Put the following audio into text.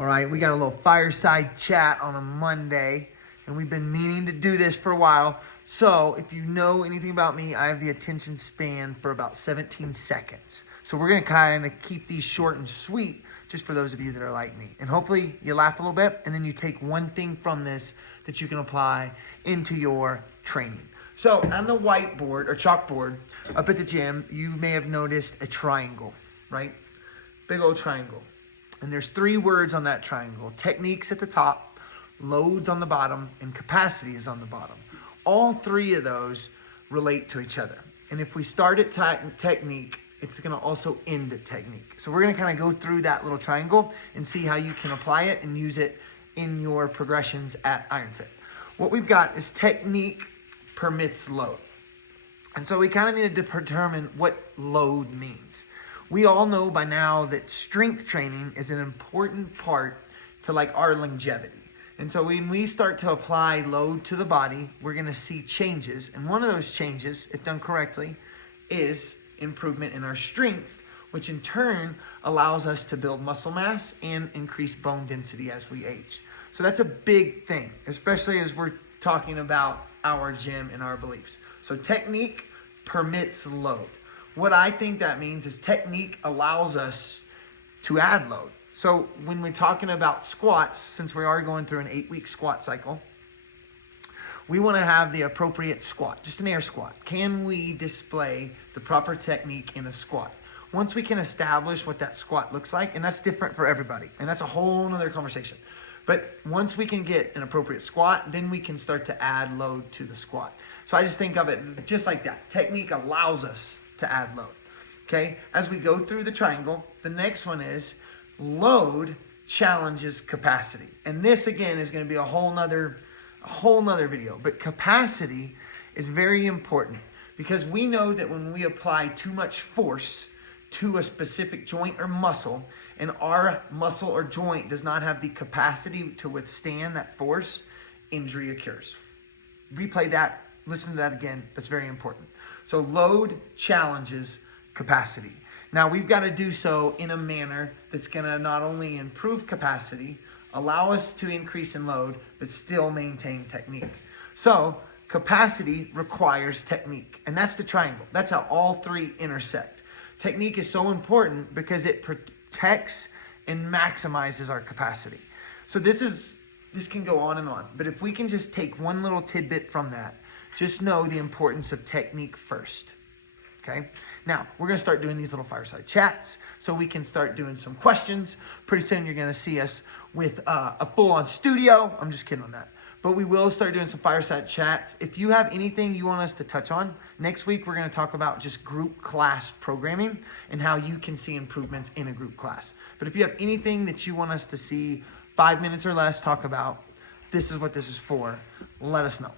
All right, we got a little fireside chat on a Monday, and we've been meaning to do this for a while. So if you know anything about me, I have the attention span for about 17 seconds. So we're going to kind of keep these short and sweet just for those of you that are like me. And hopefully you laugh a little bit, and then you take one thing from this that you can apply into your training. So on the whiteboard or chalkboard up at the gym, you may have noticed a triangle, right? Big old triangle. And there's 3 words on that triangle. Techniques at the top, loads on the bottom, and capacity is on the bottom. All 3 of those relate to each other. And if we start at technique, it's going to also end at technique. So we're going to kind of go through that little triangle and see how you can apply it and use it in your progressions at IronFit. What we've got is technique permits load. And so we kind of need to determine what load means. We all know by now that strength training is an important part to like our longevity. And so when we start to apply load to the body, we're going to see changes. And one of those changes, if done correctly, is improvement in our strength, which in turn allows us to build muscle mass and increase bone density as we age. So that's a big thing, especially as we're talking about our gym and our beliefs. So technique permits load. What I think that means is technique allows us to add load. So when we're talking about squats, since we are going through an 8-week squat cycle, we want to have the appropriate squat, just an air squat. Can we display the proper technique in a squat? Once we can establish what that squat looks like, and that's different for everybody, and that's a whole nother conversation. But once we can get an appropriate squat, then we can start to add load to the squat. So I just think of it just like that. Technique allows us to add load. Okay, as we go through the triangle, the next one is load challenges capacity. And this again is going to be a whole nother video. But capacity is very important because we know that when we apply too much force to a specific joint or muscle, and our muscle or joint does not have the capacity to withstand that force, injury occurs. Replay that, listen to that again, that's very important. So load challenges capacity. Now we've got to do so in a manner that's going to not only improve capacity, allow us to increase in load, but still maintain technique. So capacity requires technique, and that's the triangle. That's how all 3 intersect. Technique is so important because it protects and maximizes our capacity. So this can go on and on, but if we can just take one little tidbit from that, just know the importance of technique first. Okay. Now we're going to start doing these little fireside chats so we can start doing some questions. Pretty soon you're going to see us with a full-on studio. I'm just kidding on that. But we will start doing some fireside chats. If you have anything you want us to touch on, next week we're going to talk about just group class programming and how you can see improvements in a group class. But if you have anything that you want us to see 5 minutes or less talk about, this is what this is for. Let us know.